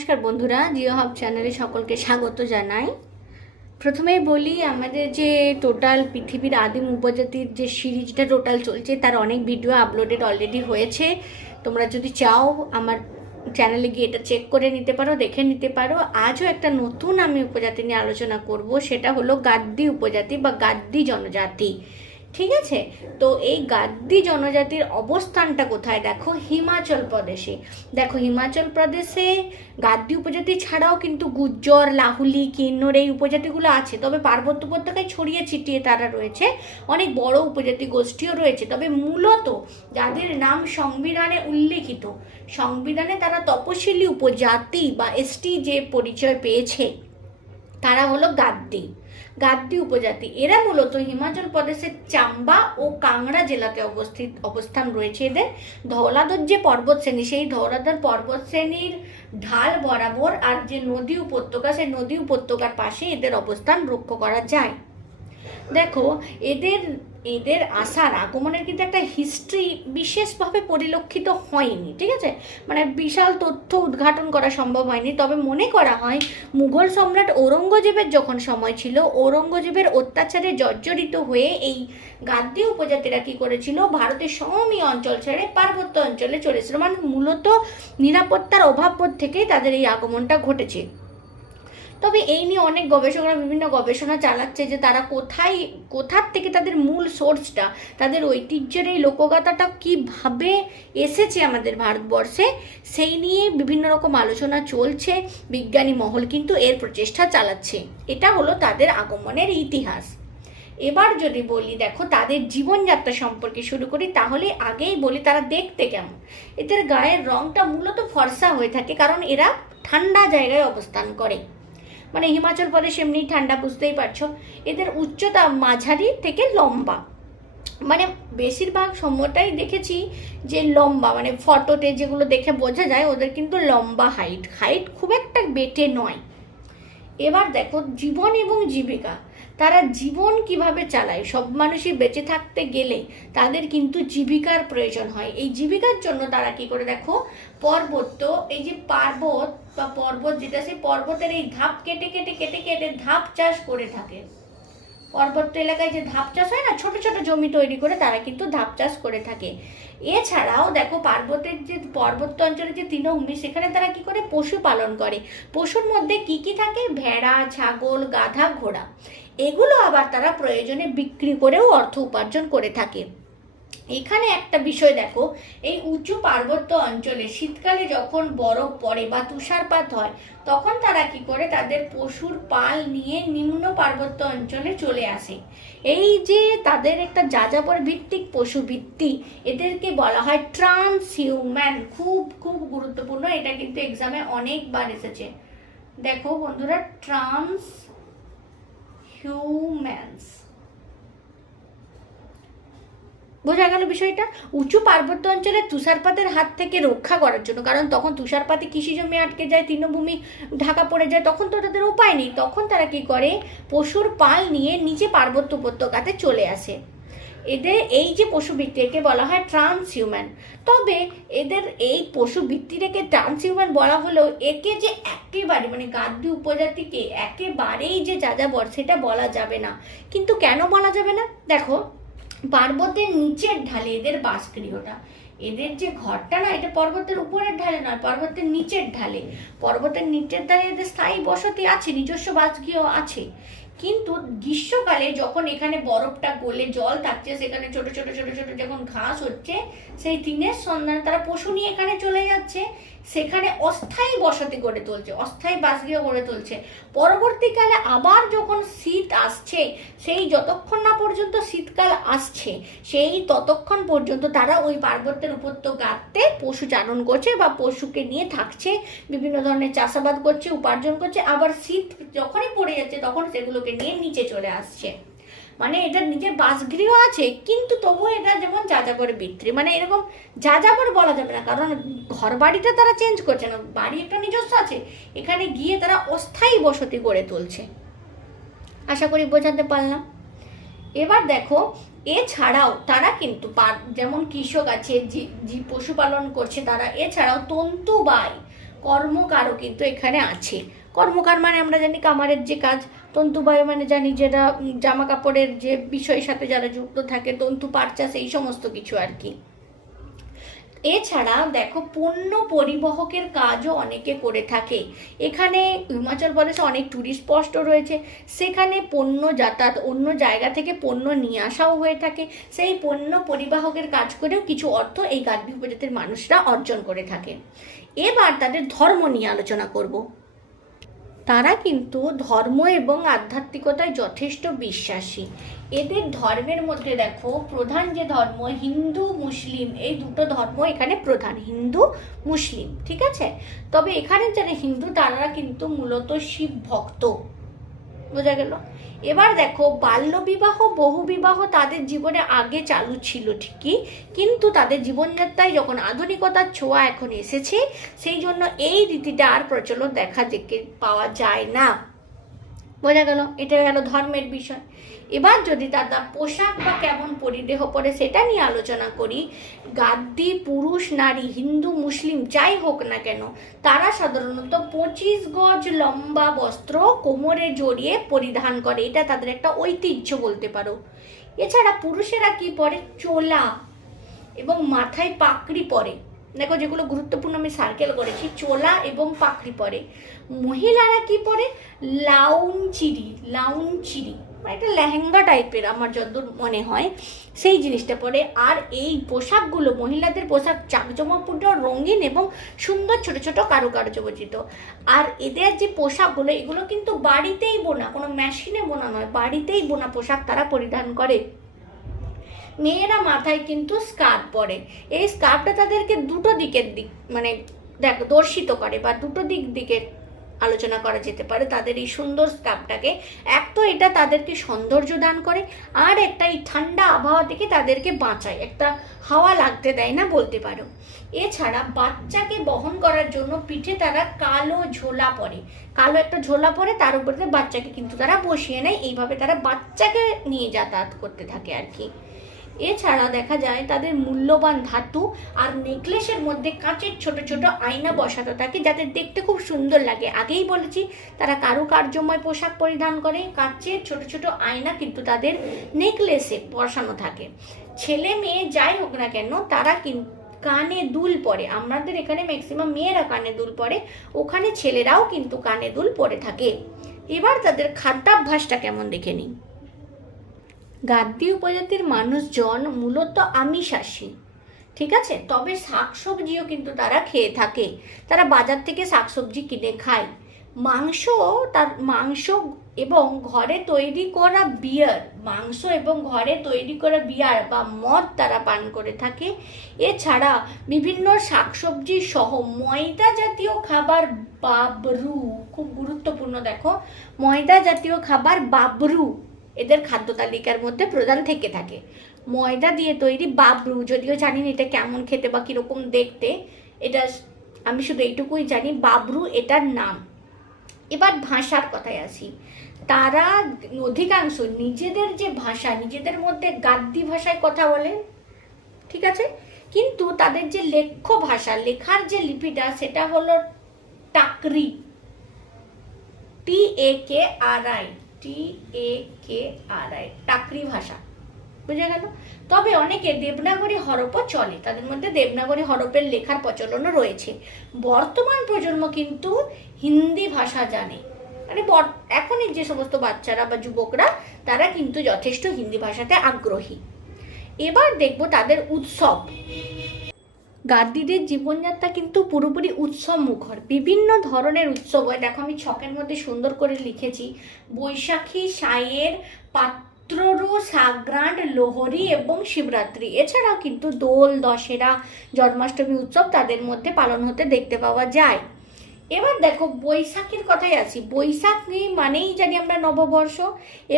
নমস্কার বন্ধুরা, জিও হাব চ্যানেলে সকলকে স্বাগত জানাই। প্রথমেই বলি, আমাদের যে টোটাল পৃথিবীর আদিম উপজাতির যে সিরিজটা টোটাল চলছে তার অনেক ভিডিও আপলোডেড অলরেডি হয়েছে। তোমরা যদি চাও আমার চ্যানেলে গিয়ে এটা চেক করে নিতে পারো, দেখে নিতে পারো। আজও একটা নতুন আমি উপজাতি নিয়ে আলোচনা করব, সেটা হলো গাদ্দি উপজাতি বা গাদ্দি জনজাতি। ঠিক আছে, তো এই গাদ্দি জনজাতির অবস্থানটা কোথায় দেখো, হিমাচল প্রদেশে। দেখো হিমাচল প্রদেশে গাদ্দি উপজাতি ছাড়াও কিন্তু গুজ্জর, লাহুলি, কিন্নর এই উপজাতিগুলো আছে, তবে পার্বত্য উপত্যকায় ছড়িয়ে ছিটিয়ে তারা রয়েছে। অনেক বড় উপজাতি গোষ্ঠীও রয়েছে, তবে মূলত যাদের নাম সংবিধানে উল্লেখিত, সংবিধানে তারা তপশিলি উপজাতি বা এসটি যে পরিচয় পেয়েছে তারা হলো গাদ্দি উপজাতি। এরা মূলত হিমাচল প্রদেশের চাম্বা ও কাংড়া জেলাতে অবস্থান রয়েছে এদের। ধওলাধর যে পর্বতশ্রেণী, সেই ধওলাধর পর্বতশ্রেণীর ঢাল বরাবর আর যে নদী উপত্যকা, সেই নদী উপত্যকার পাশে এদের অবস্থান লক্ষ্য করা যায়। দেখো এদের আসার আগমনের কিন্তু একটা হিস্ট্রি বিশেষভাবে পরিলক্ষিত হয়নি। ঠিক আছে, মানে বিশাল তথ্য উদ্ঘাটন করা সম্ভব হয়নি, তবে মনে করা হয় মুঘল সম্রাট ঔরঙ্গজেবের যখন সময় ছিল, ঔরঙ্গজেবের অত্যাচারে জর্জরিত হয়ে এই গাদ্দি উপজাতিরা কী করেছিল, ভারতের সমভূমি অঞ্চল ছেড়ে পার্বত্য অঞ্চলে চলেছিল। মানে মূলত নিরাপত্তার অভাববোধ থেকেই তাদের এই আগমনটা ঘটেছে। তবে এই নিয়ে অনেক গবেষকরা বিভিন্ন গবেষণা চালাচ্ছে যে তারা কোথার থেকে তাদের মূল সোর্সটা, তাদের ঐতিহ্যের এই লোকগাথাটা কীভাবে এসেছে আমাদের ভারতবর্ষে, সেই নিয়ে বিভিন্ন রকম আলোচনা চলছে। বিজ্ঞানী মহল কিন্তু এর প্রচেষ্টা চালাচ্ছে। এটা হলো তাদের আগমনের ইতিহাস। এবার যদি বলি, দেখো তাদের জীবনযাত্রা সম্পর্কে শুরু করি, তাহলে আগেই বলি তারা দেখতে কেমন। এদের গায়ের রঙটা মূলত ফর্সা হয়ে থাকে, কারণ এরা ঠান্ডা জায়গায় অবস্থান করে। মানে হিমাচল প্রদেশ এমনি ঠান্ডা, বুঝতেই পারছো। এদের উচ্চতা মাঝারি থেকে লম্বা, মানে বেশিরভাগ সময়টাই দেখেছি যে লম্বা, মানে ফটোতে যেগুলো দেখে বোঝা যায় ওদের কিন্তু লম্বা হাইট খুব একটা বেটে নয়। এবার দেখো জীবন এবং জীবিকা, তারা জীবন কিভাবে চালায়। সব মানুষই বেঁচে থাকতে গেলে তাদের কিন্তু জীবিকার প্রয়োজন হয়। এই জীবিকার জন্য তারা কি করে, দেখো এই যে পর্বত যেটা, সেই পর্বতের এই ধাপ কেটে ধাপ চাষ করে থাকে। পার্বত্য এলাকায় যে ধাপ চাষ হয় না, ছোট ছোট জমি তৈরি করে তারা কিন্তু ধাপ চাষ করে থাকে। এছাড়াও দেখো পার্বত্য অঞ্চলে যে তৃণভূমি, সেখানে তারা কি করে, পশু পালন করে। পশুর মধ্যে কি কি থাকে, ভেড়া, ছাগল, গাধা, ঘোড়া। এগুলো আবার তারা প্রয়োজনে বিক্রি করেও অর্থ উপার্জন করে থাকে। এখানে একটা বিষয় দেখো, এই উঁচু পার্বত্য অঞ্চলে শীতকালে যখন বরফ পড়ে বা তুষারপাত হয়, তখন তারা কি করে, তাদের পশুর পাল নিয়ে নিম্ন পার্বত্য অঞ্চলে চলে আসে। এই যে তাদের একটা যাযাবর ভিত্তিক পশু ভিত্তি, এদেরকে বলা হয় ট্রান্সহিউম্যান। খুব খুব গুরুত্বপূর্ণ, এটা কিন্তু এক্সামে অনেকবার এসেছে। দেখো বন্ধুরা, ট্রান্সহিউম্যানস, বোঝা গেল বিষয়টা। উঁচু পার্বত্য অঞ্চলে তুষারপাতের হাত থেকে রক্ষা করার জন্য, কারণ তখন তুষারপাতে কৃষি জমি আটকে যায়, তৃণভূমি ঢাকা পড়ে যায়, তখন তো তাদের উপায় নেই। তখন তারা কি করে, পশুর পাল নিয়ে নিচে পার্বত্য উপত্যকাতে চলে আসে। এদের এই যে পশুবৃত্তি, একে বলা হয় ট্রান্সহিউম্যান। তবে এদের এই পশুবৃত্তিটাকে ট্রান্সহিউম্যান বলা হলেও একে যে একেবারে, মানে গাদ্দি উপজাতিকে একেবারেই যে যাযাবর, সেটা বলা যাবে না। কিন্তু কেন বলা যাবে না, দেখো পার্বতের নিচের ঢালে এদের বাসগৃহটা, এদের যে ঘরটা না, এটা পর্বতের উপরের ঢালে নয়, পর্বতের নিচের ঢালে। পর্বতের নিচের ঢালে এদের স্থায়ী বসতি আছে, নিজস্ব বাসগৃহ আছে। কিন্তু গ্রীষ্মকালে যখন এখানে বরফটা গলে জল থাকছে, সেখানে ছোট ছোট ছোট ছোট যখন ঘাস হচ্ছে, সেই টিনের সন্ধানে তারা পশু নিয়ে এখানে চলে যাচ্ছে, সেখানে অস্থায়ী বসতি গড়ে তুলছে, অস্থায়ী বাসগৃহ গড়ে তুলছে। পরবর্তীকালে আবার যখন শীত আসছে, সেই যতক্ষণ না পর্যন্ত শীতকাল আসছে, সেই ততক্ষণ পর্যন্ত তারা ওই পার্বত্যের উপত্যকাতে পশু চারণ করছে বা পশুকে নিয়ে থাকছে, বিভিন্ন ধরনের চাষাবাদ করছে, উপার্জন করছে। আবার শীত যখনই পড়ে যাচ্ছে, তখন সেগুলোকে নিয়ে নিচে চলে আসছে। মানে এটার নিজের বাসগৃহ আছে, কিন্তু তবুও এটা যেমন যাযাবর বৃত্তি, মানে এরকম যাযাবর বলা যাবে না, কারণ ঘর বাড়িটা তারা চেঞ্জ করছে না, বাড়ি একটা নিজস্ব আছে, এখানে গিয়ে তারা অস্থায়ী বসতি গড়ে তুলছে। আশা করি বোঝাতে পারলাম। এবার দেখো, এছাড়াও তারা কিন্তু যেমন কৃষক আছে, যে পশুপালন করছে তারা, এছাড়াও তন্তু বাই কর্মকারও কিন্তু এখানে আছে। কর্মকার মানে আমরা জানি কামারের যে কাজ, তন্তুবায় মানে জানি যেটা জামা কাপড়ের যে বিষয়ের সাথে যারা যুক্ত থাকে, তন্তু পারচাস, এই সমস্ত কিছু আর কি। এছাড়া দেখো পণ্য পরিবহকের কাজও অনেকে করে থাকে। এখানে হিমাচল প্রদেশে অনেক টুরিস্ট স্পটও রয়েছে, সেখানে পণ্য যাতায়াত, অন্য জায়গা থেকে পণ্য নিয়ে আসাও হয়ে থাকে। সেই পণ্য পরিবাহকের কাজ করেও কিছু অর্থ এই গাদ্দি উপজাতির মানুষরা অর্জন করে থাকে। এবার তাদের ধর্ম নিয়ে আলোচনা করব। তারা কিন্তু ধর্ম এবং আধ্যাত্মিকতায় যথেষ্ট বিশ্বাসী। এদের ধর্মের মধ্যে দেখো প্রধান যে ধর্ম হিন্দু মুসলিম, এই দুটো ধর্ম এখানে প্রধান, হিন্দু মুসলিম, ঠিক আছে। তবে এখানে যারা হিন্দু তারা কিন্তু মূলত শিব ভক্ত, বোঝা গেল। এবার দেখো বাল্যবিবাহ বহুবিবাহ তাদের জীবনে আগে চালু ছিল ঠিকই, কিন্তু তাদের জীবনযাত্রায় যখন আধুনিকতার ছোঁয়া এখন এসেছে, সেই জন্য এই রীতিটা আর প্রচলন দেখা পাওয়া যায় না, বোঝা গেল। এটা গেল ধর্মের বিষয়। এবার যদি দাদা পোশাক বা কেমন পরিধেয় পরে সেটা নিয়ে আলোচনা করি, গাদ্দি পুরুষ নারী হিন্দু মুসলিম যাই হোক না কেন, তারা সাধারণত 25 গজ লম্বা বস্ত্র কোমরে জড়িয়ে পরিধান করে, এটা তাদের একটা ঐতিহ্য বলতে পারো। এছাড়া পুরুষেরা কি পরে, চোলা এবং মাথায় পাকড়ি পরে। দেখো যেগুলো গুরুত্বপূর্ণ আমি সার্কেল করেছি, চোলা এবং পাকড়ি পরে। মহিলারা কি পরে, লাউঞ্চিরি, একটা লেহেঙ্গা টাইপের আমার যতদূর মনে হয় সেই জিনিসটা পরে। আর এই পোশাকগুলো মহিলাদের পোশাক জাঁকজমকপূর্ণ, রঙিন এবং সুন্দর ছোট ছোট কারুকার্যবর্জিত। আর এদের যে পোশাকগুলো এগুলো কিন্তু বাড়িতেই বোনা, কোনো মেশিনে বোনা নয়, বাড়িতেই বোনা পোশাক তারা পরিধান করে। মেয়েরা মাথায় কিন্তু স্কার্ফ পরে। এই স্কার্ফটা তাদেরকে দুটো দিকের মানে দেখো দর্শিত করে, বা দুটো দিকে আলোচনা করা যেতে পারে তাদের এই সুন্দর স্কার্ফটাকে। এক তো এটা তাদেরকে সৌন্দর্য দান করে, আর একটা এই ঠান্ডা আবহাওয়া থেকে তাদেরকে বাঁচায়, একটা হাওয়া লাগতে দেয় না বলতে পারো। এছাড়া বাচ্চাকে বহন করার জন্য পিঠে তারা কালো ঝোলা পরে, কালো একটা ঝোলা পরে, তার উপরে বাচ্চাকে কিন্তু তারা বসিয়ে নেয়, এইভাবে তারা বাচ্চাকে নিয়ে যাতায়াত করতে থাকে আর কি। এছাড়া দেখা যায় তাদের মূল্যবান ধাতু আর নেকলেসের মধ্যে কাঁচের ছোট ছোট আয়না বসানো থাকে, যাতে দেখতে খুব সুন্দর লাগে। আগেই বলেছি তারা কারুকার্যময় পোশাক পরিধান করে, কাঁচের ছোট ছোট আয়না কিন্তু তাদের নেকলেসে বসানো থাকে। ছেলে মেয়ে যাই হোক না কেন তারা কিন্তু কানে দুল পরে। আমাদের এখানে ম্যাক্সিমাম মেয়েরা কানে দুল পরে, ওখানে ছেলেরাও কিন্তু কানে দুল পরে থাকে। এবার তাদের খাদ্যাভ্যাসটা কেমন দেখে নিই। গাদ্দি উপজাতির মানুষজন মূলত আমিষাশী, ঠিক আছে, তবে শাকসবজিও কিন্তু তারা খেয়ে থাকে। তারা বাজার থেকে শাকসবজি কিনে খায়। মাংস এবং ঘরে তৈরি করা বিয়ার বা মদ তারা পান করে থাকে। এছাড়া বিভিন্ন শাকসবজি সহ ময়দা জাতীয় খাবার, বাবরু, খুব গুরুত্বপূর্ণ, দেখো ময়দা জাতীয় খাবার বাবরু এদের খাদ্য তালিকার মধ্যে প্রধান থেকে থাকে। ময়দা দিয়ে তৈরি বাবরু, যদিও জানি না এটা কেমন খেতে বা কীরকম দেখতে, এটা আমি শুধু এইটুকুই জানি বাবরু এটার নাম। এবার ভাষার কথায় আসি, তারা অধিকাংশ নিজেদের যে ভাষা, নিজেদের মধ্যে গাদ্দি ভাষায় কথা বলেন, ঠিক আছে, কিন্তু তাদের যে লেখ্য ভাষা, লেখার যে লিপিটা সেটা হলো টাকরি, TAKRI, টাকরি ভাষা, বুঝা গেল। তবে অনেকে দেবনাগরী হরফও চলে, তাদের মধ্যে দেবনাগরী হরফের লেখার প্রচলনও রয়েছে। বর্তমান প্রজন্ম কিন্তু হিন্দি ভাষা জানে, মানে এখনই যে সমস্ত বাচ্চারা বা যুবকরা তারা কিন্তু যথেষ্ট হিন্দি ভাষাতে আগ্রহী। এবার দেখব তাদের উৎসব। গাদ্দিদের জীবনযাত্রা কিন্তু পুরোপুরি উৎসব মুখর, বিভিন্ন ধরনের উৎসব হয়। দেখো আমি ছকের মধ্যে সুন্দর করে লিখেছি, বৈশাখী, সায়ের, পাত্ররু, সাগ্রান্ড, লোহরি এবং শিবরাত্রি। এছাড়াও কিন্তু দোল, দশেরা, জন্মাষ্টমী উৎসব তাদের মধ্যে পালন হতে দেখতে পাওয়া যায়। এবার দেখো বৈশাখীর কথাই আসি। বৈশাখী মানেই জানি আমরা নববর্ষ।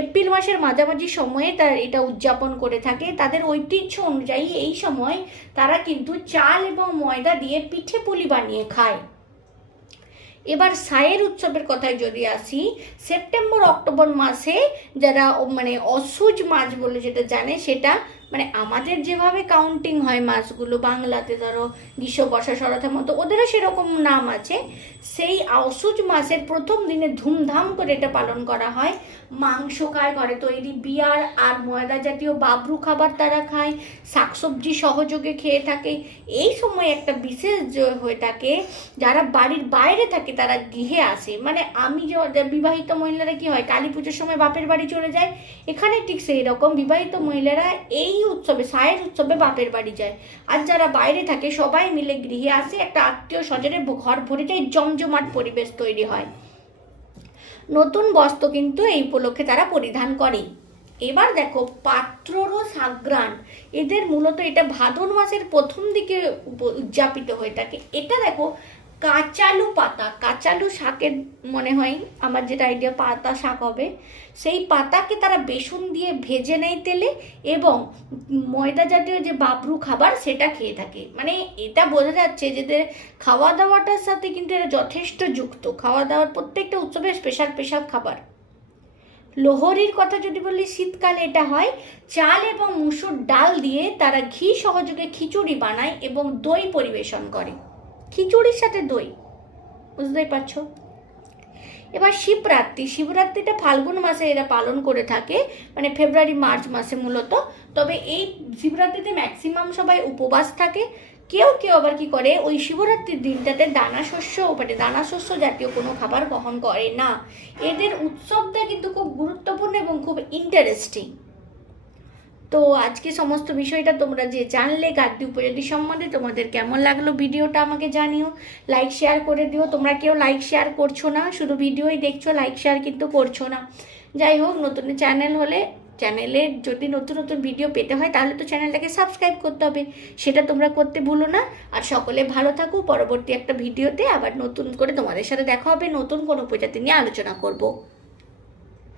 এপ্রিল মাসের মাঝামাঝি সময়ে এটা উদযাপন করে থাকে। তাদের ঐতিহ্য অনুযায়ী এই সময় তারা কিন্তু চাল এবং ময়দা দিয়ে পিঠে পুলি বানিয়ে খায়। এবার সায়ের উৎসবের কথায় যদি আসি, সেপ্টেম্বর অক্টোবর মাসে যারা মানে অসুজ মাছ বলে যেটা জানে সেটা মানে আমাদের যেভাবে কাউন্টিং হয় মাসগুলো, বাংলাতে ধরো গ্রীষ্ম বর্ষা শরৎ হেমন্ত, ওদেরও সেরকম নাম আছে। সেই আশ্বিন মাসের প্রথম দিনে ধুমধাম করে এটা পালন করা হয়। মাংস খায়, ঘরে তৈরি বিয়ার আর ময়দা জাতীয় বাবরু খাবার তারা খায়, শাকসবজি সহযোগে খেয়ে থাকে। এই সময় একটা বিশেষ হয়ে থাকে, যারা বাড়ির বাইরে থাকে তারা গৃহে আসে। মানে আমি যে বিবাহিত মহিলারা কি হয়, কালী পুজোর সময় বাপের বাড়ি চলে যায়, এখানে ঠিক সেই রকম বিবাহিত মহিলারা এই উৎসবে, সায়ের উৎসবে বাপের বাড়ি যায়। আর যারা বাইরে থাকে সবাই মিলে গৃহে আসে, একটা আত্মীয় স্বজনের ঘর ভরে যায়, জমজমাট পরিবেশ তৈরি হয়। নতুন বস্ত্র কিন্তু এই উপলক্ষে তারা পরিধান করে। এবার দেখো পাত্ররও সাগ্রান, এদের মূলত এটা ভাদর মাসের প্রথম দিকে উদযাপিত হয়ে থাকে। এটা দেখো কাঁচালু পাতা, কাঁচালু শাকের মনে হয় আমার যেটা আইডিয়া, পাতা শাক হবে। সেই পাতাকে তারা বেসন দিয়ে ভেজে নেয় তেলে, এবং ময়দা জাতীয় যে বাবরু খাবার সেটা খেয়ে থাকে। মানে এটা বোঝা যাচ্ছে যে খাওয়া দাওয়াটার সাথে কিন্তু এরা যথেষ্ট যুক্ত। খাওয়া দাওয়ার প্রত্যেকটা উৎসবে স্পেশাল স্পেশাল খাবার। লোহরির কথা যদি বলি, শীতকালে এটা হয়। চাল এবং মুসুর ডাল দিয়ে তারা ঘি সহযোগে খিচুড়ি বানায় এবং দই পরিবেশন করে। খিচুড়ির সাথে দই, বুঝতেই পারছো। এবার শিবরাত্রি, শিবরাত্রিটা ফাল্গুন মাসে এরা পালন করে থাকে, মানে ফেব্রুয়ারি মার্চ মাসে মূলত। তবে এই শিবরাত্রিতে ম্যাক্সিমাম সবাই উপবাস থাকে। কেউ কেউ আবার কি করে, ওই শিবরাত্রির দিনটাতে দানা শস্য জাতীয় কোনো খাবার গ্রহণ করে না। এদের উৎসবটা কিন্তু খুব গুরুত্বপূর্ণ এবং খুব ইন্টারেস্টিং। তো আজকে সমস্ত বিষয়টা তোমরা যে জানলে গাদ্দি উপজাতি সম্বন্ধে, তোমাদের কেমন লাগলো ভিডিওটা আমাকে জানিও। লাইক শেয়ার করে দিও। তোমরা কেউ লাইক শেয়ার করছো না, শুধু ভিডিওই দেখছো, লাইক শেয়ার কিন্তু করছো না। যাই হোক, নতুন চ্যানেল হলে, চ্যানেলে যদি নতুন নতুন ভিডিও পেতে হয় তাহলে তো চ্যানেলটাকে সাবস্ক্রাইব করতে হবে, সেটা তোমরা করতে ভুলো না। আর সকলে ভালো থাকো। পরবর্তী একটা ভিডিওতে আবার নতুন করে তোমাদের সাথে দেখা হবে, নতুন কোনো উপজাতি নিয়ে আলোচনা করব।